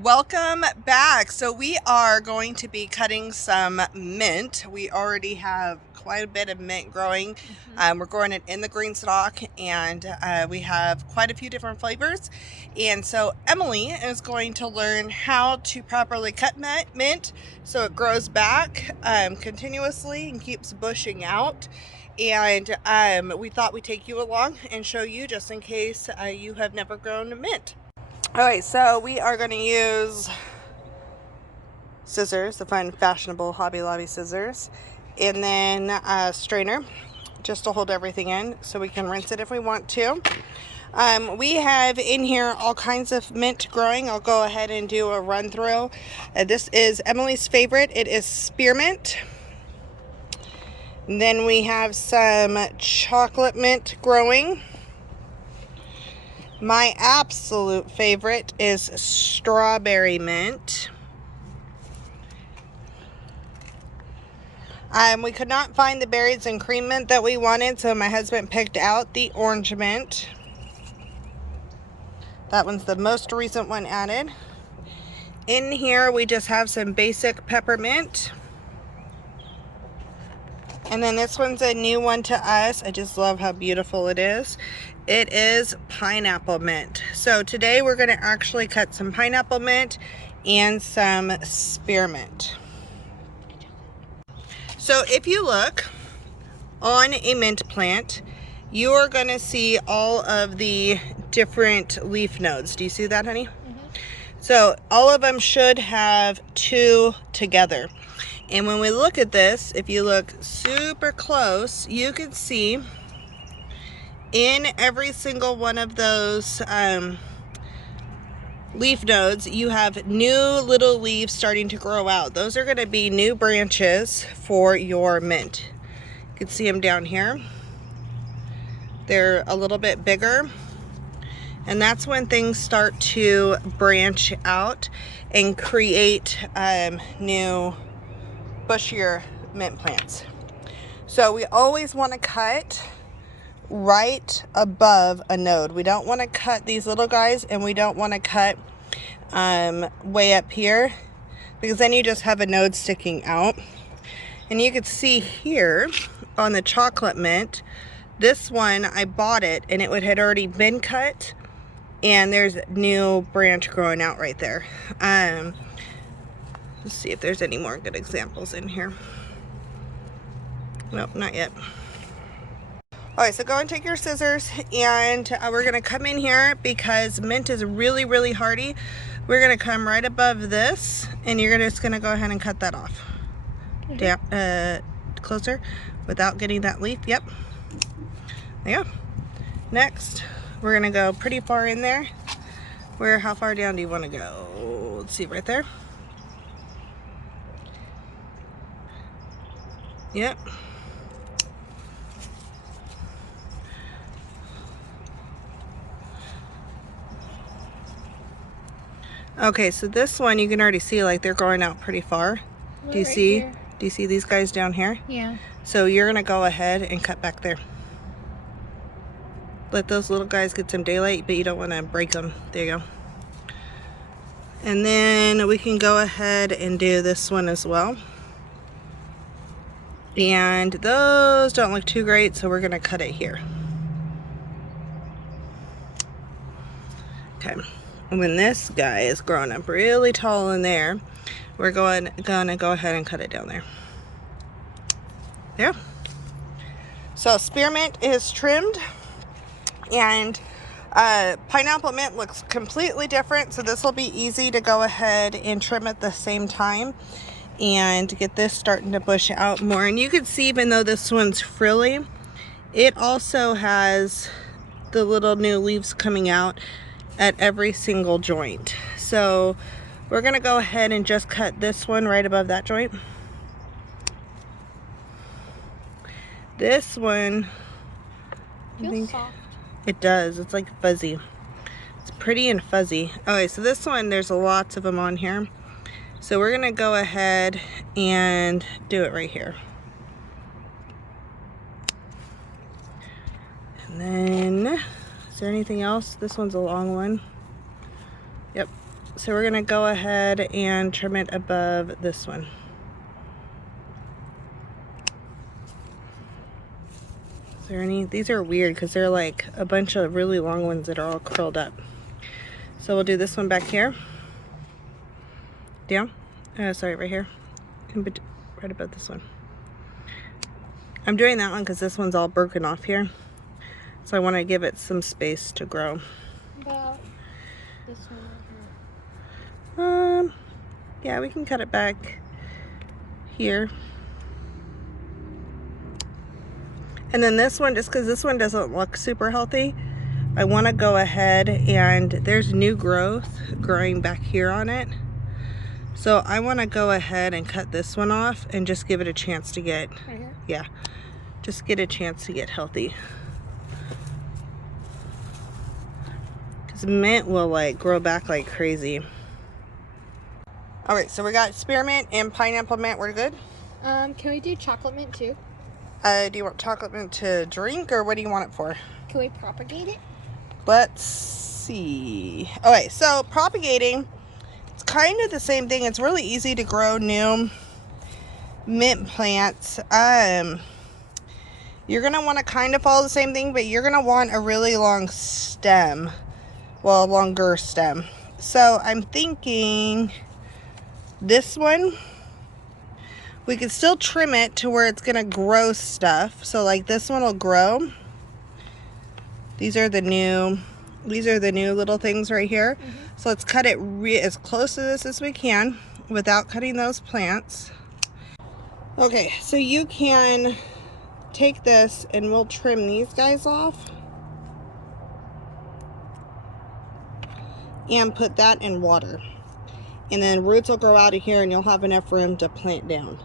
Welcome back. So we are going to be cutting some mint. We already have quite a bit of mint growing. We're growing it in the GreenStalk, and we have quite a few different flavors. And so Emily is going to learn how to properly cut mint so it grows back continuously and keeps bushing out. And we thought we'd take you along and show you just in case you have never grown mint. Alright, so we are going to use scissors, the fun fashionable Hobby Lobby scissors, and then a strainer just to hold everything in so we can rinse it if we want to. We have in here all kinds of mint growing. I'll go ahead and do a run through. This is Emily's favorite. It is spearmint. Then we have some chocolate mint growing. My absolute favorite is strawberry mint. We could not find the berries and cream mint that we wanted, so my husband picked out the orange mint. That one's the most recent one added. In here we just have some basic peppermint. And then this one's a new one to us. I just love how beautiful it is. It is pineapple mint. So today we're going to actually cut some pineapple mint and some spearmint. So if you look on a mint plant, you're going to see all of the different leaf nodes. Do you see that, honey? So all of them should have two together. And when we look at this, if you look super close, you can see in every single one of those leaf nodes, you have new little leaves starting to grow out. Those are going to be new branches for your mint. You can see them down here. They're a little bit bigger. And that's when things start to branch out and create new bushier mint plants. So we always want to cut right above a node. We don't want to cut these little guys, and we don't want to cut way up here, because then you just have a node sticking out. And you can see here on the chocolate mint, this one I bought it and it had already been cut, and there's a new branch growing out right there. Let's see if there's any more good examples in here. Nope, not yet. Alright, so go and take your scissors, and we're going to come in here because mint is really, really hardy. We're going to come right above this, and you're just going to go ahead and cut that off. Closer, without getting that leaf. Yep. There you go. Next, we're going to go pretty far in there. How far down do you want to go? Let's see, right there. Yep. Okay, so this one you can already see like they're growing out pretty far. Do you see? Here. Do you see these guys down here? Yeah. So you're gonna go ahead and cut back there. Let those little guys get some daylight, but you don't want to break them. There you go. And then we can go ahead and do this one as well. And those don't look too great, so we're gonna cut it here. Okay. When this guy is growing up really tall in there, we're gonna go ahead and cut it down there. There. So spearmint is trimmed, and pineapple mint looks completely different. So this will be easy to go ahead and trim at the same time and get this starting to bush out more. And you can see, even though this one's frilly, it also has the little new leaves coming out at every single joint. So we're gonna go ahead and just cut this one right above that joint. This one, I think soft. It does. It's like fuzzy. It's pretty and fuzzy. Okay, so this one, there's lots of them on here. So we're gonna go ahead and do it right here. And then, is there anything else? This one's a long one. Yep. So we're gonna go ahead and trim it above this one. Is there any? These are weird because they're like a bunch of really long ones that are all curled up. So we'll do this one back here. Down. Sorry, right here. Right above this one. I'm doing that one because this one's all broken off here. So I want to give it some space to grow. About this one right here. Yeah, we can cut it back here. And then this one, just because this one doesn't look super healthy, I want to go ahead and there's new growth growing back here on it. So I want to go ahead and cut this one off and just give it a chance to get, Right here? Yeah, just get a chance to get healthy. Because mint will like grow back like crazy. All right, so we got spearmint and pineapple mint. We're good? Can we do chocolate mint too? Do you want chocolate mint to drink or what do you want it for? Can we propagate it? Let's see. Okay, so propagating, it's kind of the same thing. It's really easy to grow new mint plants. You're gonna want to kind of follow the same thing, but you're gonna want a really long stem. Well, a longer stem. So I'm thinking this one, we can still trim it to where it's gonna grow stuff. So like this one will grow. These are the new little things right here. So let's cut it as close to this as we can without cutting those plants. Okay, so you can take this and we'll trim these guys off and put that in water. And then roots will grow out of here and you'll have enough room to plant down.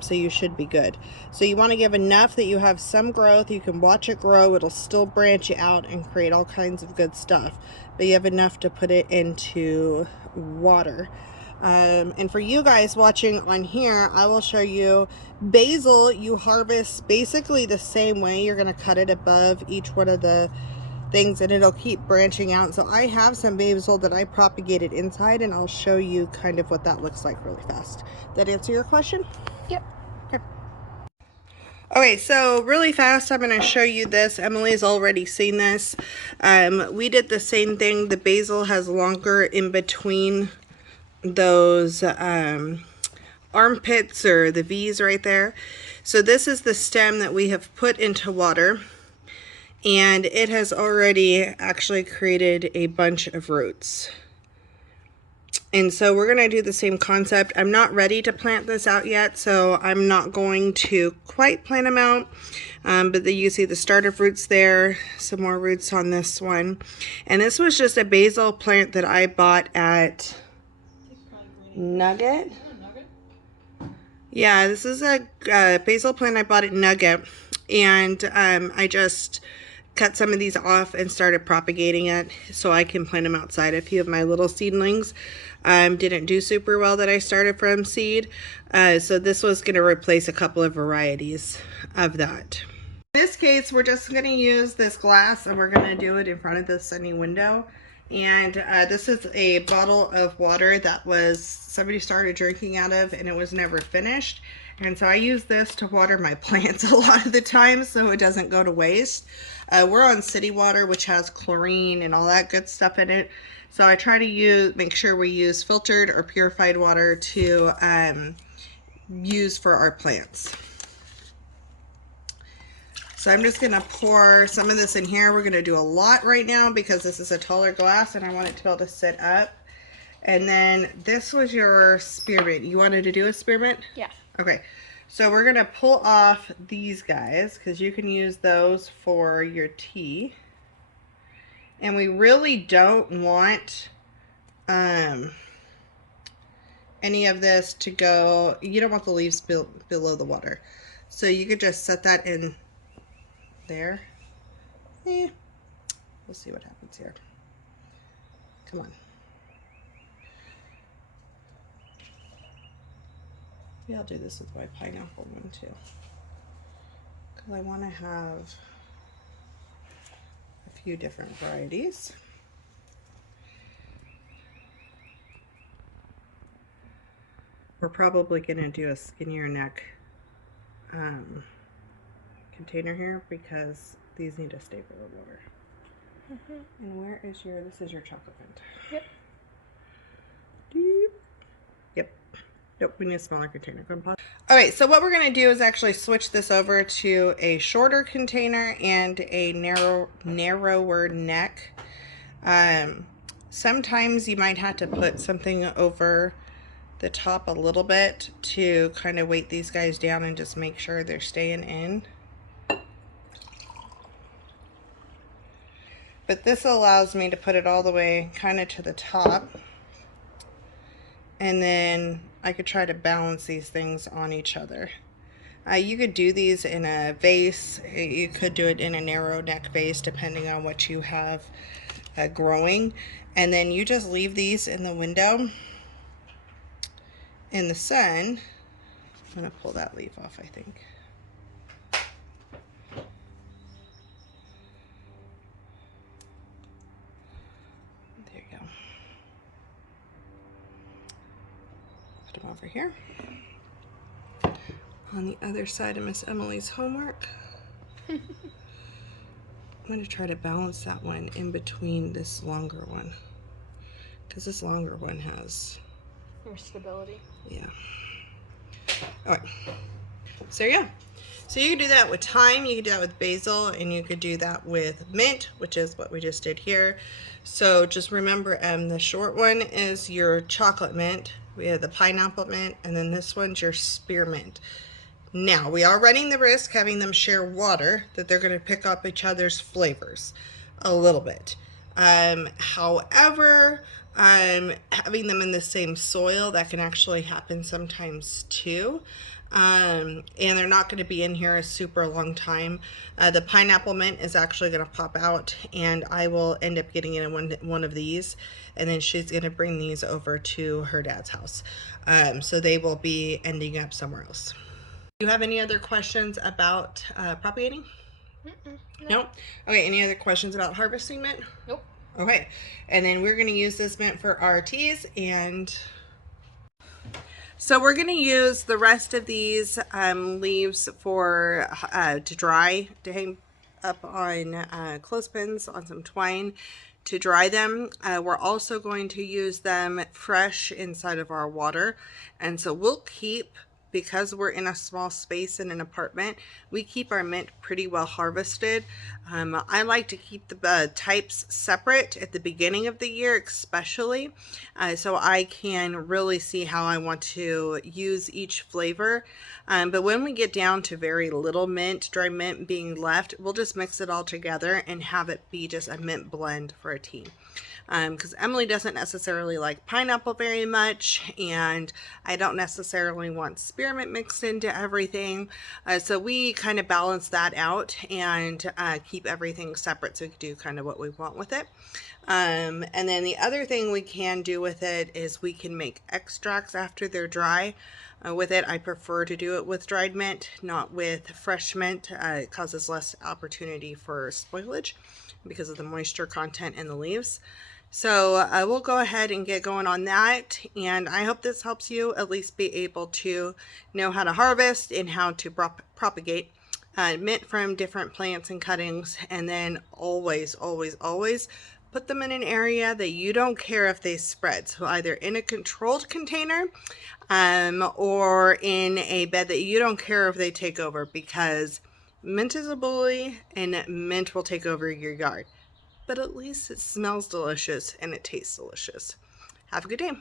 So you should be good. So you want to give enough that you have some growth. You can watch it grow. It'll still branch out and create all kinds of good stuff. But you have enough to put it into water. And for you guys watching on here, I will show you basil. You harvest basically the same way. You're going to cut it above each one of the things and it'll keep branching out. So I have some basil that I propagated inside and I'll show you kind of what that looks like really fast. That answer your question? Yep. Okay. Okay, so really fast, I'm going to show you this. Emily's already seen this. We did the same thing. The basil has longer in between those armpits or the V's right there. So this is the stem that we have put into water. And it has already actually created a bunch of roots. And so we're going to do the same concept. I'm not ready to plant this out yet, so I'm not going to quite plant them out. But then you can see the start of roots there, some more roots on this one. And this was just a basil plant that I bought at Nugget. Yeah, this is a basil plant I bought at Nugget. And I just cut some of these off and started propagating it so I can plant them outside. A few of my little seedlings didn't do super well that I started from seed. So this was going to replace a couple of varieties of that. In this case, we're just going to use this glass and we're going to do it in front of the sunny window. And this is a bottle of water that somebody started drinking out of and it was never finished. And so I use this to water my plants a lot of the time so it doesn't go to waste. We're on city water, which has chlorine and all that good stuff in it. So I try to make sure we use filtered or purified water to use for our plants. So I'm just going to pour some of this in here. We're going to do a lot right now because this is a taller glass and I want it to be able to sit up. And then this was your spearmint. You wanted to do a spearmint? Yeah. Okay. So we're going to pull off these guys because you can use those for your tea. And we really don't want any of this to go, you don't want the leaves below the water. So you could just set that in there. We'll see what happens here. Come on. Yeah, I'll do this with my pineapple one too. Because I want to have a few different varieties. We're probably going to do a skinnier neck container here because these need to stay below water. And where is your, this is your chocolate mint. Yep. Deep. Yep. Nope, we need a smaller container. Go and pause. All right, so what we're going to do is actually switch this over to a shorter container and a narrower neck. Sometimes you might have to put something over the top a little bit to kind of weight these guys down and just make sure they're staying in. But this allows me to put it all the way kind of to the top. And then I could try to balance these things on each other. You could do these in a vase. You could do it in a narrow neck vase depending on what you have growing. And then you just leave these in the window in the sun. I'm going to pull that leaf off, I think. There you go. Put them over here. On the other side of Miss Emily's homework. I'm going to try to balance that one in between this longer one, because this longer one has more stability. Yeah. All right. So there you go. So you can do that with thyme, you can do that with basil, and you could do that with mint, which is what we just did here. So just remember, the short one is your chocolate mint. We have the pineapple mint, and then this one's your spearmint. Now, we are running the risk having them share water that they're going to pick up each other's flavors a little bit. However, having them in the same soil, that can actually happen sometimes too. And they're not going to be in here a super long time. The pineapple mint is actually going to pop out, and I will end up getting in one of these, and then she's going to bring these over to her dad's house. So they will be ending up somewhere else. Do you have any other questions about propagating? No. Okay, any other questions about harvesting mint? Nope. Okay, and then we're going to use this mint for our teas, and so we're going to use the rest of these leaves for to dry, to hang up on clothespins on some twine to dry them. We're also going to use them fresh inside of our water, and so we'll keep, because we're in a small space in an apartment, we keep our mint pretty well harvested. I like to keep the types separate at the beginning of the year, especially, so I can really see how I want to use each flavor. But when we get down to very little mint, dry mint being left, we'll just mix it all together and have it be just a mint blend for a tea. Because Emily doesn't necessarily like pineapple very much, and I don't necessarily want spearmint mixed into everything. So we kind of balance that out and keep everything separate so we can do kind of what we want with it. And then the other thing we can do with it is we can make extracts after they're dry. With it, I prefer to do it with dried mint, not with fresh mint. It causes less opportunity for spoilage because of the moisture content in the leaves. So we'll go ahead and get going on that, and I hope this helps you at least be able to know how to harvest and how to propagate mint from different plants and cuttings. And then always, always, always put them in an area that you don't care if they spread. So either in a controlled container or in a bed that you don't care if they take over, because mint is a bully and mint will take over your yard. But at least it smells delicious and it tastes delicious. Have a good day.